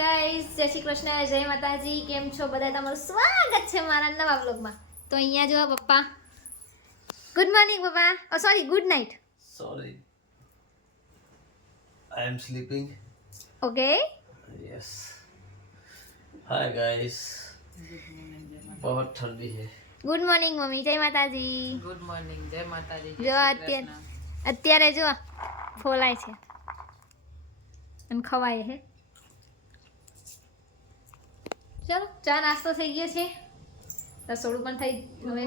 Guys, જય શ્રી કૃષ્ણ, જય માતાજી. કેમ છો બધા? તમારું સ્વાગત છે મારા નવા વ્લોગમાં. તો અહીંયા જો પપ્પા. ગુડ મોર્નિંગ પપ્પા. Oh sorry, good night. Sorry, I am sleeping. Okay. Yes. Hi guys. बहुत ठंडी है. ગુડ મોર્નિંગ મમ્મી, જય માતાજી. ગુડ મોર્નિંગ, જય માતાજી. જો અત્યારે જો ફોલાય છે અને ખવાય છે. ચલો, ચા નાસ્તો થઈ ગયો છે, રસોડું પણ થઈ. હવે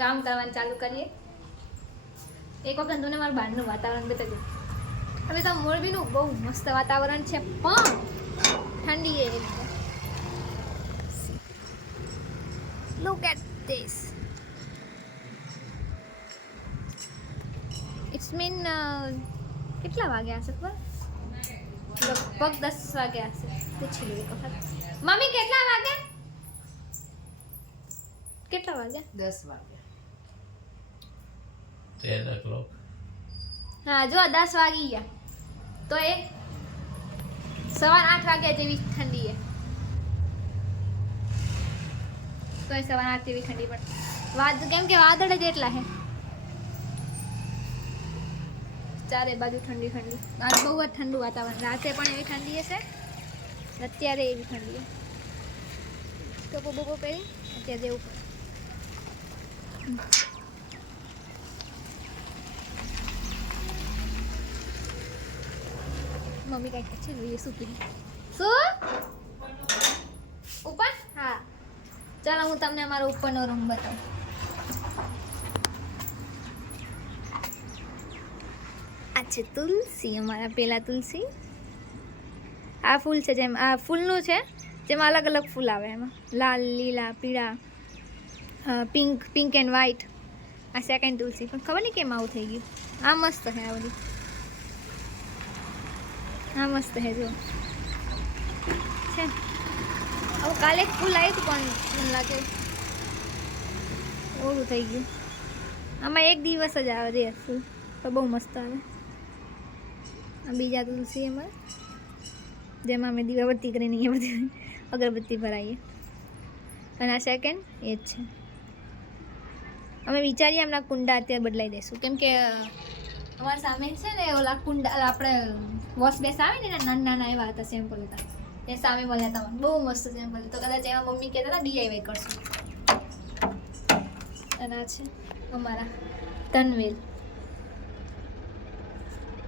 કામ કરવાનું ચાલુ કરીએ. એક વખત તું મારું બહારનું વાતાવરણ બતાવજો. હવે તો મોરબીનું બહુ મસ્ત વાતાવરણ છે, પણ ઠંડી છે. Look at this. It's mean કેટલા વાગ્યા હશે ખબર? લગભગ 10 વાગ્યા હશે. પૂછી લો એક વખત. મમ્મી કેટલા વાગ્યા? કેટલા વાગ્યા? 10 વાગ્યા. 10 o'clock. હા જો 10 વાગી ગયા. તો એ 8:15 વાગ્યા જેવી ઠંડી છે. તો એ 8:15 જેવી ઠંડી પણ કેમ કે વાદળ જ એટલા છે. ચારે બાજુ ઠંડી ઠંડી. આજ બહુ જ ઠંડુ વાતાવરણ. રાતે પણ એવી ઠંડી હશે, અત્યારે એવી ઠંડી છે. ટોપો બોપો પહેરી અત્યારે જેવું પડે. મમ્મી કઈ કહે છે, જોઈએ શું કીધું. શું ઉપર? હા ચાલો, હું તમને અમારો ઉપરનો રૂમ બતાવું. આ છે તુલસી, અમારા પેલા તુલસી. આ ફૂલ છે, જેમ આ ફૂલનું છે, જેમાં અલગ અલગ ફૂલ આવે. એમાં લાલ, લીલા, પીળા, પિંક એન્ડ વ્હાઈટ. આ સેકન્ડ તુલસી, પણ ખબર નહીં કેમ આવું થઈ ગયું. આ મસ્ત છે, આ બધી. આ મસ્ત છે જો છે. હવે કાલે ફૂલ આવ્યું હતું, પણ મને લાગે ઓલું થઈ ગયું. આમાં એક દિવસ જ આવે રે ફૂલ, તો બહુ મસ્ત આવે. આ બીજા તુલસી એમાં, જેમાં અમે દીવાબત્તી કરીને એ બધી અગરબત્તી ભરાઈએ. અને આ સેકન્ડ એ જ છે. અમે વિચારીએ હમણાં કુંડા અત્યારે બદલાઈ દઈશું, કેમ કે અમારા સામે છે ને ઓલા કુંડા આપણે વોશ બેસ આવે ને એના નાના એવા હતા, સેમ્પલ હતા. એ સામે મળ્યા હતા, બહુ મસ્ત સેમ્પલ. તો કદાચ એમાં મમ્મી કહેતા હતા ડીઆઈવાય કરશું. અને આ છે અમારા તનવેલ.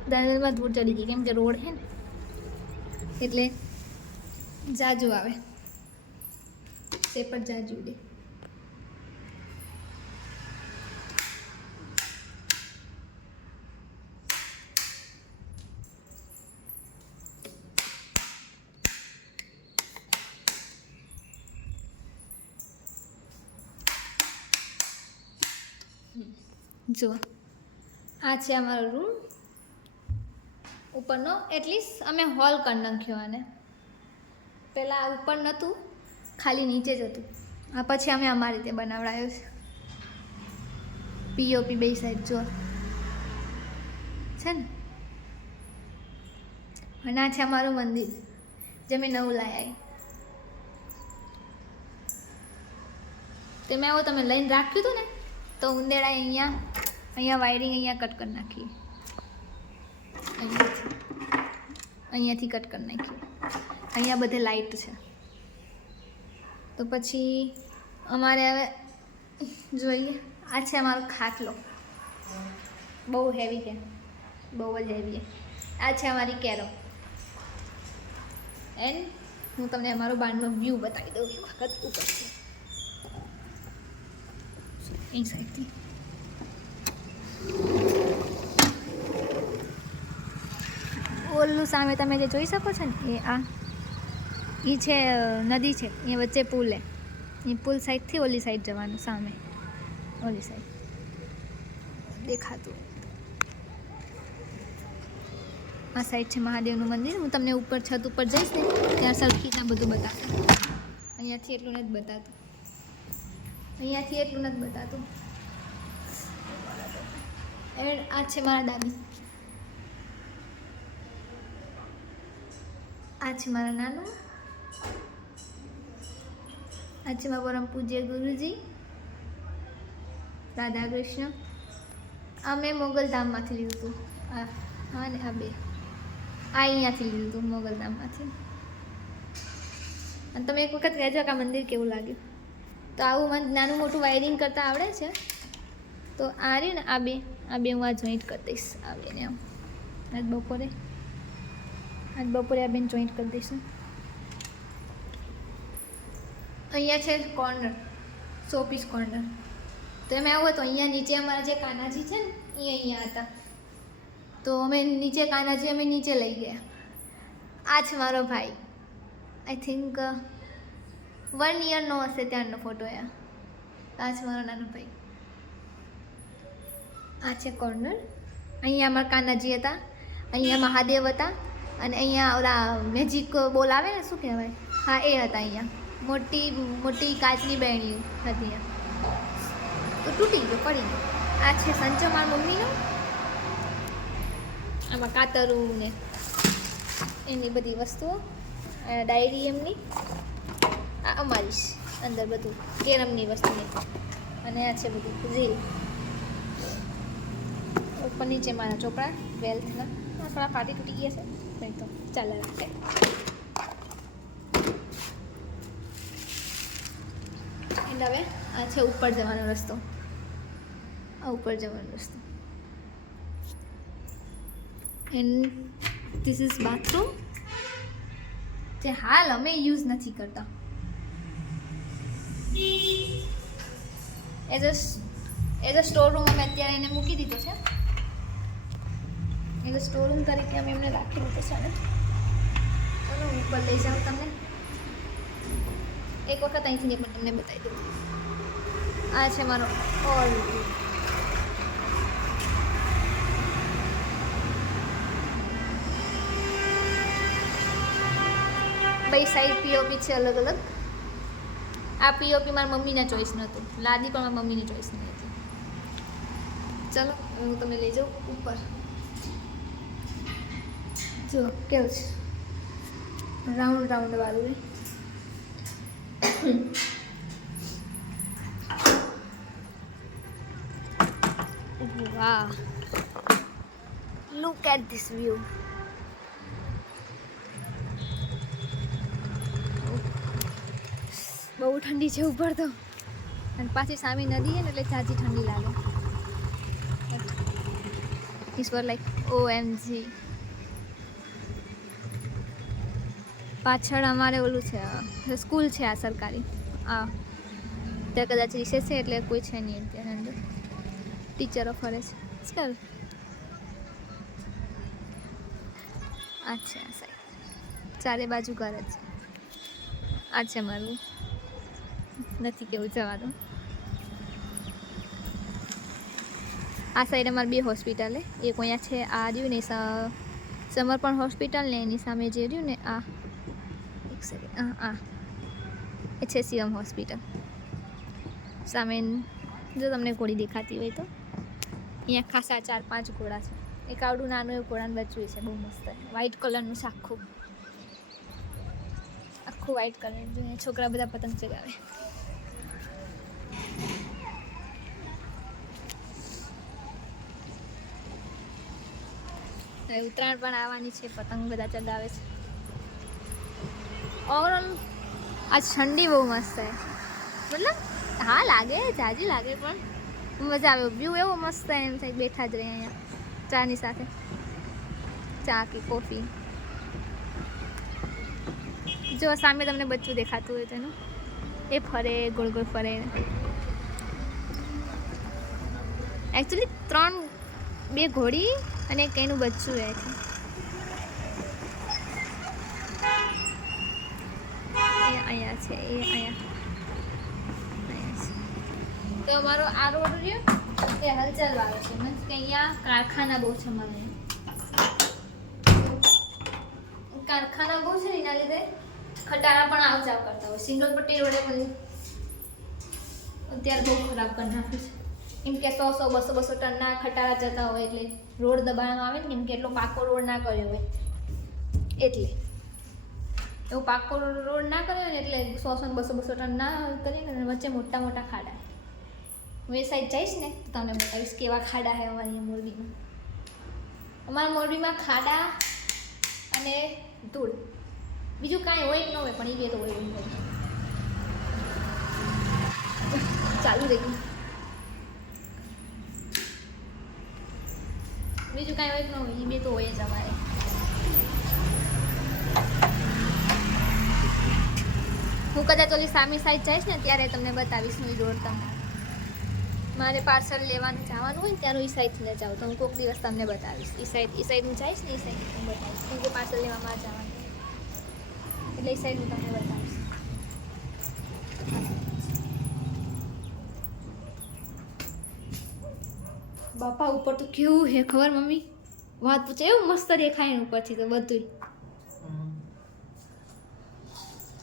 તનવેલમાં ધૂળ ચડી ગઈ, કેમ કે રોડ છે ને એટલે જાજુ આવે, તે પર જાજુ ઉડે. જો આ છે અમારો રૂમ ઉપરનો. એટલીસ્ટ અમે હોલ કરી નાખ્યો આને. પહેલાં ઉપર નહોતું, ખાલી નીચે જ હતું. આ પછી અમે અમારી રીતે બનાવડાયો છે. પીઓપી બે સાઈડ જો છે ને. અને આ છે અમારું મંદિર, જે મેં નવું લાવ્યા. તે મેં આવો તમે લઈને રાખ્યું હતું ને, તો ઉંદેડા અહીંયા વાયરિંગ અહીંયા કટ કરી નાખી. અહીંયાથી કટ કરી નાખી. અહીંયા બધે લાઇટ છે. તો પછી અમારે હવે જોઈએ. આ છે અમારો ખાટલો, બહુ હેવી છે, બહુ જ હેવી છે. આ છે અમારી કેરો. એન્ડ હું તમને અમારો બહારનો વ્યૂ બતાવી દઉં એક વખત ઉપરથી. એ સાઈડથી ઓલું સામે તમે જે જોઈ શકો છો ને, એ છે નદી છે. એ વચ્ચે પુલ છે. એ પુલ સાઈડથી ઓલી સાઈડ જવાનું, સામે ઓલી સાઈડ દેખાતું. આ સાઈડ છે મહાદેવનું મંદિર. હું તમને ઉપર છત ઉપર જઈશ ને ત્યાં સરખી રીતના બધું બતાવશે. અહીંયાથી એટલું નથી બતાતું, અહીંયાથી એટલું નથી બતાતું. એન્ડ આ છે મારા દાદી. આ છે મારા નાનું, આ છે મારા પરમ પૂજ્ય ગુરુજી રાધા કૃષ્ણ. આ મેં મોગલધામમાંથી લીધું હતું. હા ને આ બે આ અહીંયાથી લીધું હતું મોગલધામમાંથી. અને તમે એક વખત કહેજો કે આ મંદિર કેવું લાગ્યું. તો આવું મને નાનું મોટું વાયરિંગ કરતાં આવડે છે. તો આ રહ્યું ને આ બે હું આ જોઈન્ટ કરી દઈશ. આ બેને આમ આજ બપોરે આ બેન જોઈન્ટ કરી દઈશું. અહીંયા છે કોર્નર, 100 પીસ કોર્નર. તો એમાં આવું હતું, અહીંયા નીચે અમારા જે કાનાજી છે ને એ અહીંયા હતા. તો અમે નીચે કાનાજી અમે નીચે લઈ ગયા. આ છે મારો ભાઈ, આઈ થિંક 1 યરનો હશે ત્યારનો ફોટો. આ છે મારો નાનો ભાઈ. આ છે કોર્નર. અહીંયા અમારા કાનાજી હતા, અહીંયા મહાદેવ હતા, અને અહીંયા ઓલા મેજિક બોલ આવે ને શું કહેવાય, હા એ હતા. અહીંયા મોટી મોટી કાચની બેણી હતી અહીંયા. તો તૂટી ગયો, પડી ગયો. આ છે સંચો મારા મમ્મીનો. આમાં કાતરું ને એની બધી વસ્તુઓ, ડાયરી એમની. આ અમારી અંદર બધું કેરમની વસ્તુની. અને આ છે બધું રીલ. ઉપર નીચે મારા ચોપડા 12થના. થોડા ફાટી તૂટી ગયા છે પણ તો ચાલે રાખે. એન્ડ હવે આ છે ઉપર જવાનો રસ્તો. આ ઉપર જવાનો રસ્તો. એન્ડ ધીસ ઇઝ બાથરૂમ, જે હાલ અમે યુઝ નથી કરતા. એઝ અ સ્ટોર રૂમ અમે અત્યારે એને મૂકી દીધો છે. એઝ અ સ્ટોર રૂમ તરીકે અમે એમને રાખી દીધો છે. ચાલો હું ઉપર લઈ જાઉં તમને. એક વખત અહીંથી પણ તમને બતાવી દઉં. આ છે મારો હોલ. બે સાઈડ પીઓપી છે અલગ અલગ. આ પીઓપી મારા મમ્મીના ચોઈસ નહોતું, લાદી પણ મારા મમ્મીની ચોઈસ નહીં હતી. ચાલો હું તમને લઈ જાઉં ઉપર. જો કેવું છે, રાઉન્ડ રાઉન્ડ વાળું. વાહ, લુક એટ ધીસ વ્યૂ. બહુ ઠંડી છે ઉપર તો, અને પાછી સામે નદી છે ને એટલે જાજી ઠંડી લાગે. It's for like OMG. પાછળ અમારે ઓલું છે, સ્કૂલ છે આ સરકારી. ત્યાં કદાચ રિસેસ છે એટલે કોઈ છે નહીં અત્યારે અંદર. ટીચરો ફરે છે. ચાલ અચ્છા સાહેબ, ચારે બાજુ ઘર જ છે. આ છે મારું, નથી કેવું જવા દો. આ સાઈડ અમારે 2 હોસ્પિટલ. એક અહીંયા છે આ રહ્યું ને સમર્પણ હોસ્પિટલ ને એની સામે જે રહ્યું ને આ એક સેકન્ડ એ છે શિવમ હોસ્પિટલ. સામે જો તમને ઘોડી દેખાતી હોય તો અહીંયા ખાસા 4-5 ઘોડા છે. એક આવડું નાનું એવું ઘોડાનું બચ્ચું છે, બહુ મસ્ત. વ્હાઈટ કલરનું છે આખું વ્હાઈટ કલર. જોઈએ છોકરા બધા પતંગ ચગાવે. ઉત્તરાયણ પણ આવવાની છે, પતંગ બધા ચગાવે છે. ઓવરઓલ આજ ઠંડી બહુ મસ્ત છે. મતલબ હા લાગે, જાજી લાગે, પણ મજા આવે. વ્યૂ એવો મસ્ત એમ થાય બેઠા જ રહે અહીંયા ચાની સાથે. ચા કે કોફી. જો સામે તમને બચ્ચું દેખાતું હોય તેનું, એ ફરે, ગોળ ગોળ ફરે. એકચ્યુઅલી 2 ઘોડી અને એક એનું બચ્ચું રહે છે. એ અહીંયા છે, એ અહીંયા છે. તો અમારો આ રોડ રહ્યો એ હલચલ વાળો છે. મીન્સ કે અહીંયા કારખાના બહુ છે. મને કારખાના બહુ છે એના લીધે ખટારા પણ આવ જાવ કરતા હોય. સિંગલ પટ્ટી રોડે પણ અત્યારે બહુ ખરાબ કરી નાખ્યું છે. કેમ કે 100-200 ટનના ખટારા જતા હોય એટલે રોડ દબાણમાં આવે ને, કેમ કે એટલો પાકો રોડ ના કર્યો હોય એટલે. એવું પાકો રોડ ના કર્યો ને એટલે 100 ને 200 ટન ના કરીએ ને વચ્ચે મોટા મોટા ખાડા. હું એ સાઈડ જઈશ ને તો તમને બતાવીશ કેવા ખાડા છે અમારી મોરબીમાં. અમારા મોરબીમાં ખાડા અને ધૂળ, બીજું કાંઈ હોય ન હોય પણ એ બે તો હોય હોય. ચાલુ રહી ગયું. બીજું કાંઈ હોય ન હોય એ બે તો હોય જ અમારે. હું કદાચ ઓલી સામી સાઈડ જઈશ ને ત્યારે તમને બતાવીશ હું એ રોડ તમને. મારે પાર્સલ લેવાનું જવાનું હોય ને ત્યારે એ સાઈડથી જાઉં તો હું કોઈક દિવસ તમને બતાવીશ. એ સાઈડ હું જઈશ ને એ સાઈડ તમને બતાવીશ કેમ કે પાર્સલ લેવામાં જવાનું એટલે એ સાઈડ હું તમને બતાવીશ. બાપા ઉપર તો કેવું હે ખબર મમ્મી, વાત પૂછે એવું મસ્ત દેખાય ને ઉપરથી તો બધું.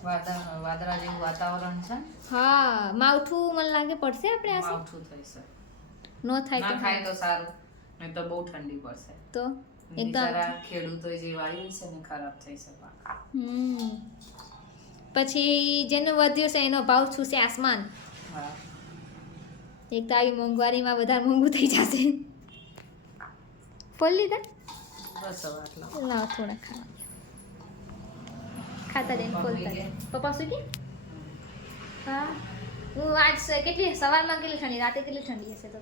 વાદળા જેવું વાતાવરણ છે. હા માવઠું મને લાગે પડશે આપણે આ માવઠું થશે. નો થાય ના થાય તો સારું, નહીં તો બહુ ઠંડી પડશે. તો એકદમ બિચારા ખેડૂતો જે વાયુ છે ને ખરાબ થઈ શકે. પછી જેનું વધ્યું છે એનો ભાવ છૂશે આસમાન. હા. એક તો આવી મોંઘવારીમાં વધારે મોંઘું થઈ જશે. ફોલ લીધા બસ હવે આટલા. લાવ થોડા ખાતા જઈને ખોલતા જાય. પપ્પા શું કે? હા હું આજ કેટલી સવારમાં કેટલી ઠંડી, રાતે કેટલી ઠંડી હશે તો?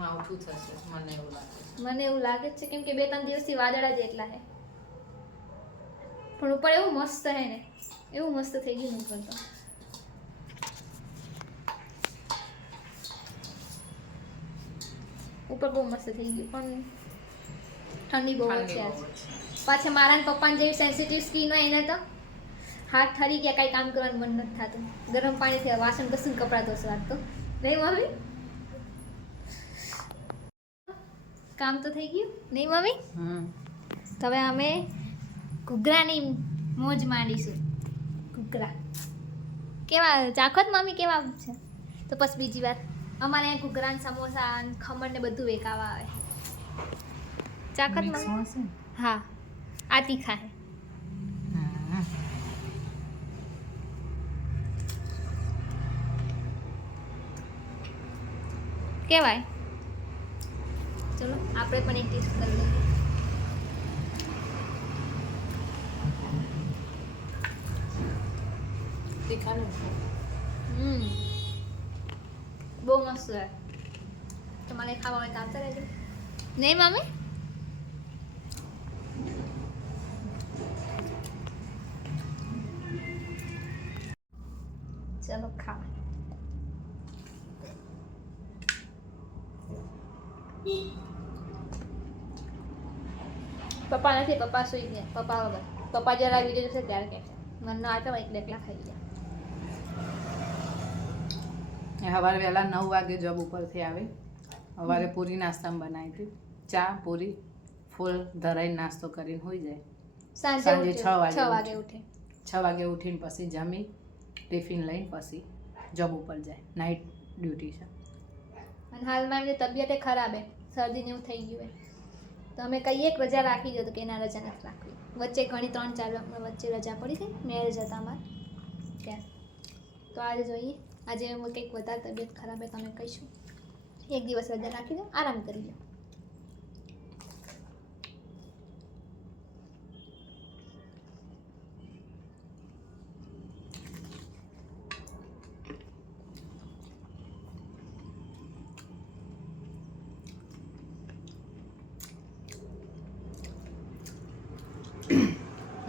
માવઠું થશે મને એવું લાગે. મને એવું લાગે છે કેમ કે 2-3 દિવસથી વાદળા જ એટલા છે પણ ઉપર એવું મસ્ત છે ને, એવું મસ્ત થઈ ગયું ઉપર તો. ઉપર બહુ મસ્ત થઈ ગયું પણ ઠંડી બહુ જ છે આજ. પાછા મારા ને પપ્પાને જેવી સેન્સિટિવ સ્કિન હોય એને તો હાથ ઠરી ગયા, કાંઈ કામ કરવાનું મન નથી થતું. ગરમ પાણીથી વાસણ કશું કપડાં ધોશે વાત તો નહીં મમ્મી? કામ તો થઈ ગયું નહીં મમ્મી? તો હવે અમે ઘૂઘરાની મોજ માંડીશું. ઘૂઘરા કેવા ચાખત મમ્મી કેવા છે? તો પછી બીજી વાર અમારે અહીંયા ઘૂઘરા સમોસા ખમણ ને બધું વેકાવા આવે. ચાખત મમ્મી? હા આ તીખા છે. કેવાય? ચલો આપણે પણ એક ટેસ્ટ કરી લઈએ. બહુ મસ્ત છે. તમારે ખાવા હોય તો આવતા રહેજો. નહીં મમ્મી? ચલો ખાવા. પપ્પા નથી, પપ્પા સુઈ ગયા. પપ્પા વગર પપ્પા જરા વિડીયો જોશે ત્યારે કે મને ના આવતા એટલે એકલા ખાઈ ગયા. સવારે વહેલા 9 વાગે જોબ ઉપરથી આવે. સવારે પૂરી નાસ્તામાં બનાવી હતી. ચા પૂરી ફૂલ ધરાઈ નાસ્તો કરીને હોઈ જાય. સાંજે 6 વાગે ઉઠે. 6 વાગે ઉઠીને પછી જમી ટિફિન લઈને પછી જોબ ઉપર જાય. નાઇટ ડ્યુટી છે. અને હાલમાં એમની તબિયત ખરાબ છે, શરદી ને એવું થઈ ગયું છે તો અમે કહીએ કે રજા રાખી દો તો કે ના રજા નથી રાખવી. વચ્ચે ઘણી 3-4 વચ્ચે રજા પડી હતી, મેરેજ હતા અમારે ત્યાં. તો આજે જોઈએ, આજે કંઈક વધારે તબિયત ખરાબ છે તો અમે કહીશું 1 દિવસ રજા રાખી દો, આરામ કરી લો.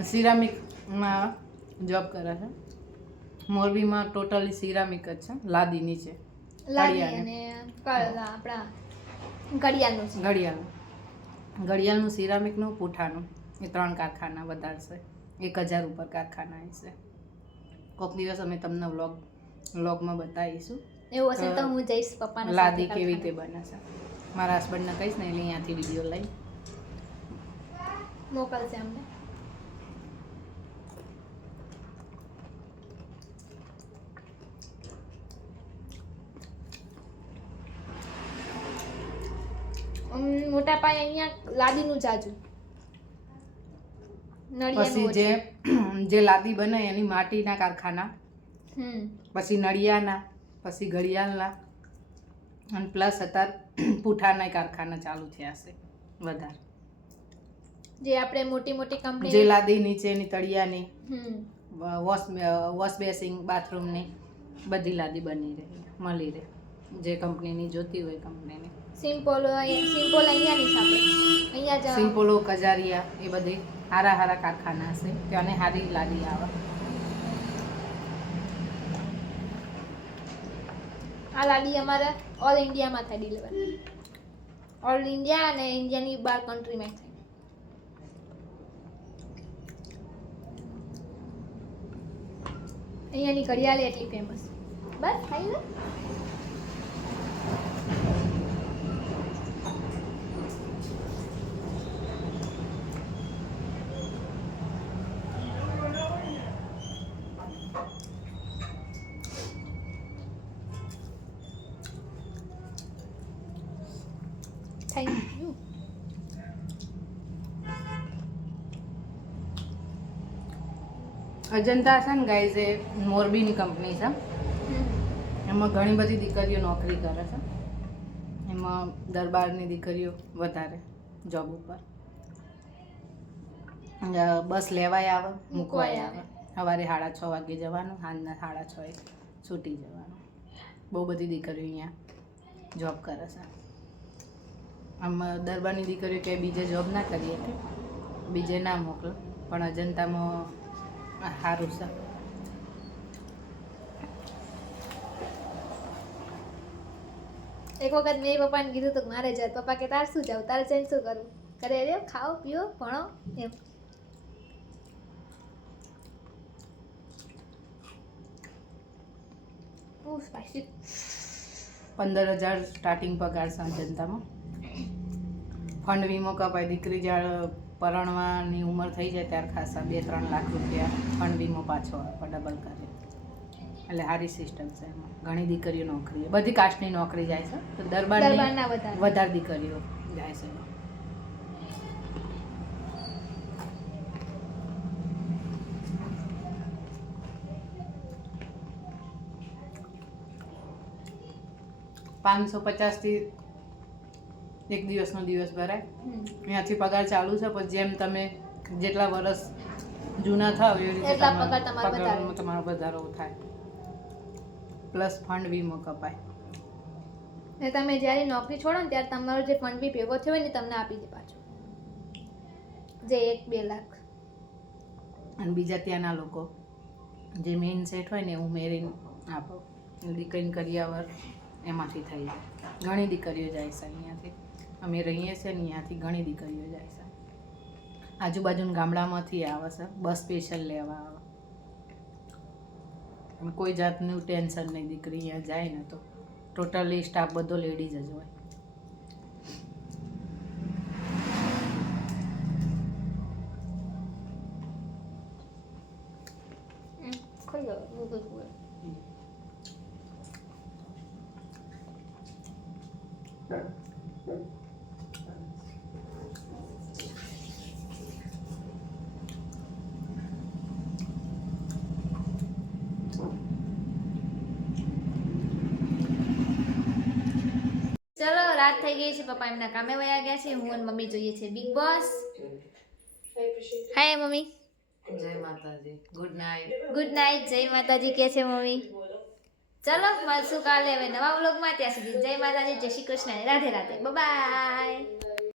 સિરામિકમાં જોબ કરે છે. મોરબીમાં ટોટલી સિરામિક જ છે. લાદી નીચે લાદી અને આપણા ઘડિયાળનું છે. ઘડિયાળનું સિરામિકનું પૂઠાનું એ 3 કારખાના વધારે છે. 1000 ઉપર કારખાના છે. કોઈક દિવસ અમે તમને વ્લોગમાં બતાવીશું. એવું હશે તો હું જઈશ પપ્પાને લાદી કેવી રીતે બને છે. મારા હસબન્ડને કહીશ ને એટલે અહીંયાથી વિડીયો લઈ મોકલશે અમને. મોટા પાયે અહીંયા લાદીનું જાજુ પછી જે લાદી બને એની માટીના કારખાના, પછી નળિયાના, પછી ઘડિયાળના, અને પ્લસ અત્યારે પૂઠાના કારખાના ચાલુ થયા છે વધારે. જે આપણે મોટી મોટી કંપની જે લાદી નીચેની તળિયાની, વોશ બેસિંગ, બાથરૂમની બધી લાદી બની રહે, મળી રહે. જે કંપનીની જોતી હોય કંપનીની. સિમ્પલ અહીંયાની છે આપણે. અહીંયા જ સિમ્પોલો, કજારિયા એ બધી હારા કારખાના છે, ત્યાંને હારી લાદી આવે. આ લાદી અમારા ઓલ ઇન્ડિયામાં થાય ડિલિવર. ઓલ ઇન્ડિયા અને ઇન્ડિયાની બહાર કન્ટ્રીમાં થાય. અહીંયાની ઘડિયાળ એટલી ફેમસ. બસ ખાઈ લો. Thank you. અજંતા છે ને ગાઈઝ, એ મોરબીની કંપની છે. એમાં ઘણી બધી દીકરીઓ નોકરી કરે છે. એમાં દરબારની દીકરીઓ વધારે જોબ ઉપર. બસ લેવાય આવે, મૂકવાય આવે. સવારે 6:30 વાગે જવાનું, સાંજના 6:30 છૂટી જવાનું. બહુ બધી દીકરીઓ અહીંયા જોબ કરે છે. આમ દરબારની દીકરીઓ કે બીજે જોબ ના કરી શકે, બીજે ના મોકલો, પણ અજંતામાં સારું છે. એક વખત મેં પપ્પાને કીધું તો મારે જાત. પપ્પા કે તાર શું જાવ, તારે જઈને શું કરવું? કરે રે, ખાઓ પીઓ ભણો એમ. સ્પાઈસી. 15,000 સ્ટાર્ટિંગ પગાર છે અજંતામાં. ફંડ વીમો કપાય. દીકરી જ્યારે પરણવાની ઉંમર થઈ જાય ત્યારે ખાસા 2-3 લાખ રૂપિયા ફંડ વીમો પાછો ડબલ કરે. એટલે સારી સિસ્ટમ છે એમાં. ઘણી દીકરીઓ નોકરી, બધી કાસ્ટની નોકરી જાય છે. તો દરબારના વધારે દીકરીઓ જાય છે. $550 એક દિવસનો દિવસ ભરાય. અહીંયાથી પગાર ચાલુ છે, પણ જેમ તમે જેટલા વર્ષ જૂના થાવ એવી રીતે પગારમાં તમારો વધારો થાય. પ્લસ ફંડ વીમો કપાય. ને તમે જ્યારે નોકરી છોડો ને ત્યારે તમારો જે ફંડ બી ભેગો થયો હોય ને તમને આપી દે પાછો, જે 1-2 લાખ. અને બીજા ત્યાંના લોકો જે મેઇન સેટ હોય ને એ ઉમેરીને આપો. દીકરીને કરિયાવર એમાંથી થઈ જાય. ઘણી દીકરીઓ જાય છે અહીંયાથી. અમે રહીએ છીએ ને અહીંયાથી ઘણી દીકરીઓ જાય છે. આજુબાજુના ગામડામાંથી આવે છે, બસ સ્પેશિયલ લેવા આવે. કોઈ જાતનું ટેન્શન નહીં. દીકરી અહીંયા જાય ને તો ટોટલી સ્ટાફ બધો લેડીઝ જ હોય. ચલો રાત થઈ ગઈ છે. પપ્પા એમના કામે વયા ગયા છે. હું અને મમ્મી જોઈએ છે બિગ બોસ. Hi mummy. જય માતાજી. Good night. Good night. જય માતાજી કે છે મમ્મી. ચલો મળશું કાલે હવે નવા વ્લોગમાં. ત્યાં સુધી જય માતાજી, જય શ્રી કૃષ્ણ, રાધે રાધે, બાય.